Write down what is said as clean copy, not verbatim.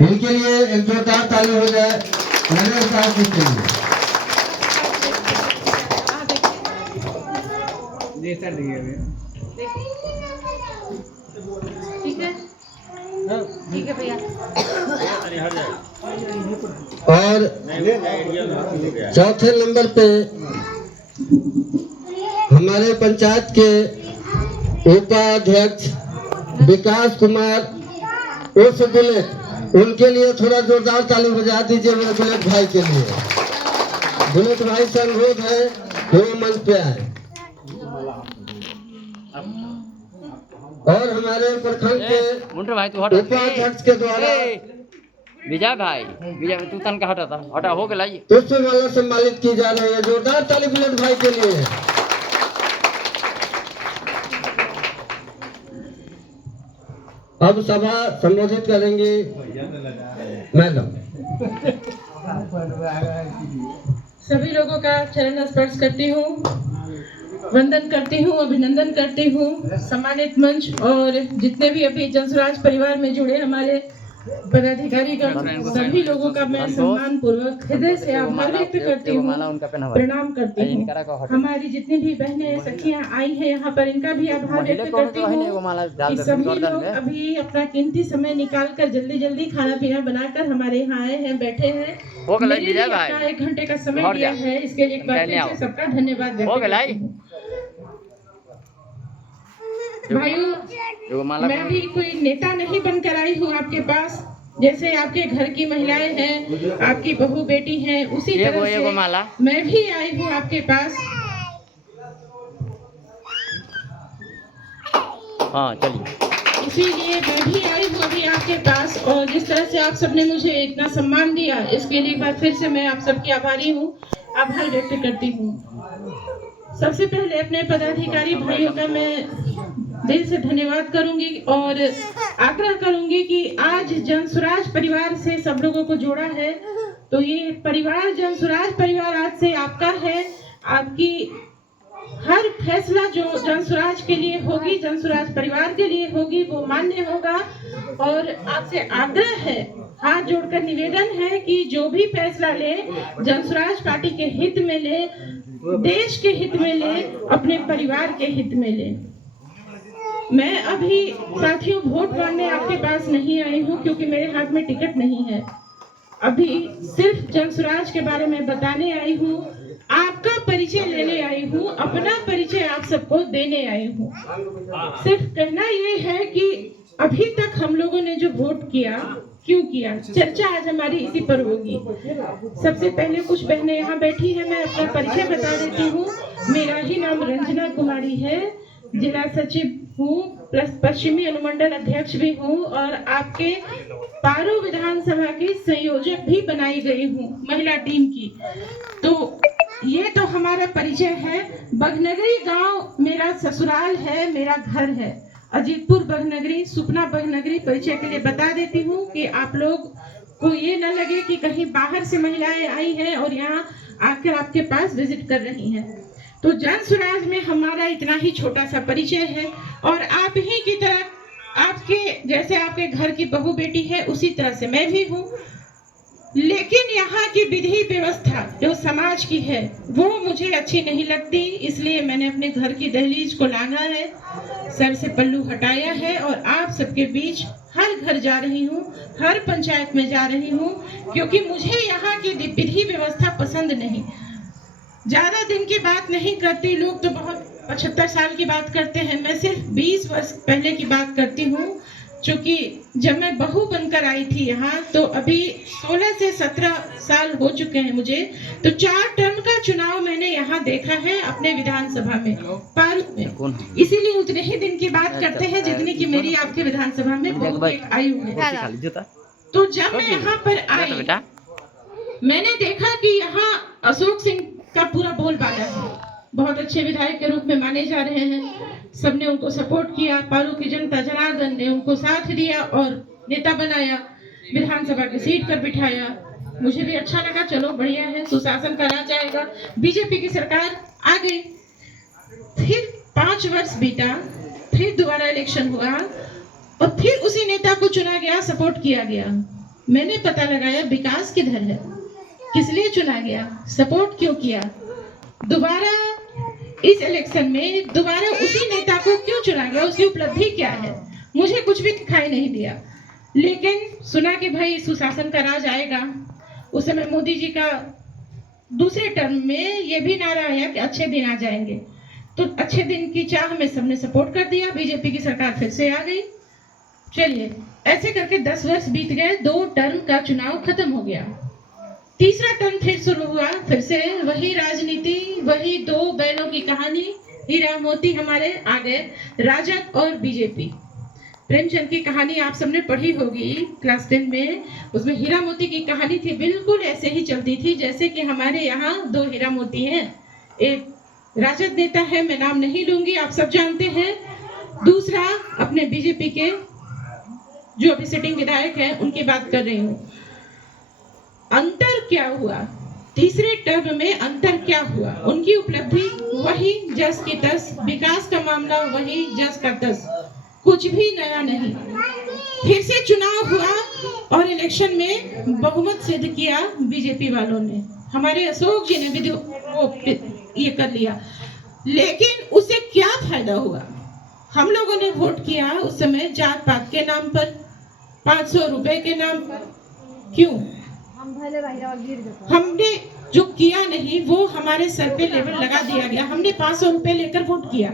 इनके लिए एक जोरदार ताली हो जाए नरेश साहब जी के लिए। ठीक है, ठीक है भैया। और चौथे नंबर पे हमारे पंचायत के उपाध्यक्ष विकास कुमार उर्फ बुलेट, उनके लिए थोड़ा जोरदार ताली बजा दीजिए मेरे बुलेट भाई के लिए। बुलेट भाई से अनुरोध है कि वो मंच पे आए। और हमारे प्रखंड के उपाध्यक्ष के द्वारा विजय भाई, विजय तू तन का हटा था, हटा हो गया। पुष्पमाला सम्मानित की जा रही है। जोरदार ताली बुलेट भाई के लिए। अब सभा संबोधित करेंगे मैडम। सभी लोगों का चरण स्पर्श करती हूँ, वंदन करती हूँ, अभिनंदन करती हूँ। सम्मानित मंच और जितने भी अभी जनसुराज परिवार में जुड़े हमारे पदाधिकारी का सभी लोगों का मैं सम्मान पूर्वक हृदय से आभार व्यक्त करती हूँ, प्रणाम करती हूँ। हमारी जितनी भी बहनें सखियाँ आई हैं यहाँ पर, इनका भी आभार व्यक्त करती हूँ कि सभी लोग अभी अपना कीमती समय निकाल कर जल्दी जल्दी खाना पीना बनाकर हमारे यहाँ आए हैं, बैठे हैं। मेरे लिए अपना 1 घंटे का समय दिया है, इसके लिए एक बार फिर से सबका धन्यवाद व्यक्त करती हूँ। भाइयों, मैं भी कोई नेता नहीं बनकर आई हूँ आपके पास। जैसे आपके घर की महिलाएं हैं, आपकी बहू बेटी हैं, उसी तरह से मैं भी आई हूँ आपके पास। हाँ चलिए। इसीलिए मैं भी आई हूँ अभी आपके पास, और जिस तरह से आप सबने मुझे इतना सम्मान दिया, इसके लिए एक बार फिर से मैं आप सबकी आभारी हूँ, आभार व्यक्त करती हूँ। सबसे पहले अपने पदाधिकारी भाइयों का मैं दिल से धन्यवाद करूंगी और आग्रह करूंगी कि आज जनसुराज परिवार से सब लोगों को जोड़ा है, तो ये परिवार जनसुराज परिवार आज से आपका है। आपकी हर फैसला जो जनसुराज के लिए होगी, जनसुराज परिवार के लिए होगी, वो मान्य होगा। और आपसे आग्रह है, हाथ जोड़कर निवेदन है कि जो भी फैसला ले जनसुराज पार्टी के हित में ले, देश के हित में ले, अपने परिवार के हित में ले। मैं अभी साथियों वोट मांगने आपके पास नहीं आई हूँ, क्योंकि मेरे हाथ में टिकट नहीं है। अभी सिर्फ जनसुराज के बारे में बताने आई हूँ, आपका परिचय लेने आई हूँ, अपना परिचय आप सबको देने आई हूँ। सिर्फ कहना ये है कि अभी तक हम लोगों ने जो वोट किया, क्यों किया, चर्चा आज हमारी इसी पर होगी। सबसे पहले कुछ बहनें यहाँ बैठी हैं, मैं अपना परिचय बता देती हूँ। मेरा ही नाम रंजना कुमारी है, जिला सचिव हूँ, प्लस पश्चिमी अनुमंडल अध्यक्ष भी हूँ, और आपके पारो विधानसभा की संयोजक भी बनाई गई हूँ महिला टीम की। तो ये तो हमारा परिचय है। बघनगरी गांव मेरा ससुराल है, मेरा घर है। अजीतपुर बघनगरी, सुपना बघनगरी। परिचय के लिए बता देती हूँ कि आप लोग को ये न लगे कि कहीं बाहर से महिलाएं आई हैं और यहाँ आकर आपके पास विजिट कर रही हैं। तो जनसुराज में हमारा इतना ही छोटा सा परिचय है, और आप ही की तरह, आपके जैसे आपके घर की बहू बेटी है, उसी तरह से मैं भी हूँ। लेकिन यहाँ की विधि व्यवस्था जो समाज की है, वो मुझे अच्छी नहीं लगती, इसलिए मैंने अपने घर की दहलीज को लांघा है, सर से पल्लू हटाया है, और आप सबके बीच हर घर जा रही हूँ, हर पंचायत में जा रही हूँ, क्योंकि मुझे यहाँ की विधि व्यवस्था पसंद नहीं। ज्यादा दिन की बात नहीं करती, लोग तो बहुत 75 साल की बात करते हैं, मैं सिर्फ 20 वर्ष पहले की बात करती हूँ। चूंकि जब मैं बहू बनकर आई थी यहाँ, तो अभी 16 से 17 साल हो चुके हैं मुझे। तो 4 टर्म का चुनाव मैंने यहाँ देखा है अपने विधानसभा में, पारू में। इसीलिए उतने ही दिन की बात करते हैं जितनी की मेरी आपके विधानसभा में बहू की एक आयु है। तो जब मैं यहाँ पर आई, मैंने देखा कि यहाँ अशोक सिंह का पूरा बोलबाला है, बहुत अच्छे विधायक के रूप में माने जा रहे हैं। सबने उनको सपोर्ट किया, पारू की जनता जनार्दन ने उनको साथ दिया और नेता बनाया, विधानसभा की सीट पर बिठाया। मुझे भी अच्छा लगा, चलो बढ़िया है, सुशासन का राज आएगा। बीजेपी की सरकार आ गई, फिर 5 वर्ष बीता, फिर दोबारा इलेक्शन हुआ, और फिर उसी नेता को चुना गया, सपोर्ट किया गया। मैंने पता लगाया विकास किधर है, किस लिए चुना गया, सपोर्ट क्यों किया, दोबारा इस इलेक्शन में दोबारा उसी नेता को क्यों चुना गया, उसकी उपलब्धि क्या है, मुझे कुछ भी दिखाई नहीं दिया। लेकिन सुना कि भाई सुशासन का राज आएगा। उस समय मोदी जी का दूसरे टर्म में ये भी नारा आया कि अच्छे दिन आ जाएंगे, तो अच्छे दिन की चाह में सबने सपोर्ट कर दिया, बीजेपी की सरकार फिर से आ गई। चलिए ऐसे करके 10 वर्ष बीत गए, 2 टर्म का चुनाव खत्म हो गया, तीसरा टर्म फिर शुरू हुआ, फिर से वही राजनीति, वही 2 बैलों की कहानी, हीरा मोती हमारे आ गए, राजद और बीजेपी। प्रेमचंद की कहानी आप सबने पढ़ी होगी क्लास 10 में, उसमें हीरा मोती की कहानी थी, बिल्कुल ऐसे ही चलती थी जैसे कि हमारे यहाँ 2 हीरा मोती हैं। एक राजद नेता है, मैं नाम नहीं लूंगी, आप सब जानते हैं, दूसरा अपने बीजेपी के जो अभी सिटिंग विधायक हैं उनकी बात कर रही हूँ। अंतर क्या हुआ, तीसरे टर्म में अंतर क्या हुआ, उनकी उपलब्धि वही जस की तस, विकास का मामला वही जस का तस, कुछ भी नया नहीं। फिर से चुनाव हुआ और इलेक्शन में बहुमत सिद्ध किया बीजेपी वालों ने, हमारे अशोक जी ने भी वो ये कर लिया। लेकिन उसे क्या फायदा हुआ, हम लोगों ने वोट किया उस समय जात पात के नाम पर, 500 रुपए के नाम पर, क्यों? हमने जो किया नहीं वो हमारे सर पे लेबल लगा दिया गया, हमने 500 रुपए लेकर वोट किया।